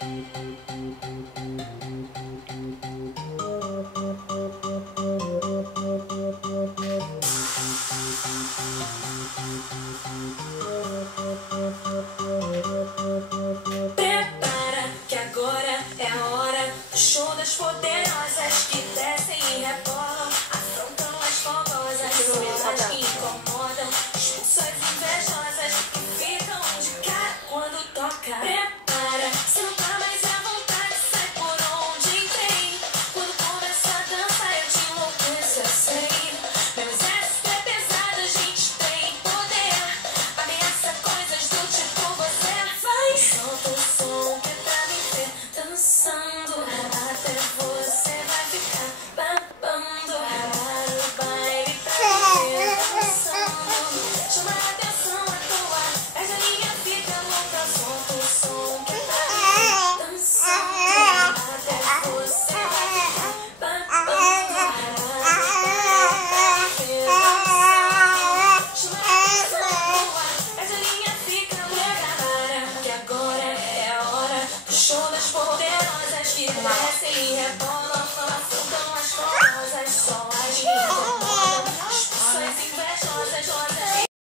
Prepara que agora é a hora do show das poderosas que descem e rebolam, afrontam as fogosas, são elas que incomodam, expulsam as invejosas que ficam de cara quando toca. Prepara, se não tá mais à vontade, sai por onde entrei. Quando começa a dançar eu te enlouqueço, eu sei. Meu exército é pesado, a gente tem poder, ameaça coisas do tipo você vai. Solta o som que é pra me ver dançando, até você vai ficar babando. Para o baile pra me ver dançando, chama a atenção à toa, essa linha fica louca. Solta o som que é pra me ver dançando, até você vai ficar babando. Chama a atenção à toa, essa linha fica louca. Para que agora é a hora do show das poderosas que descem e rebolam.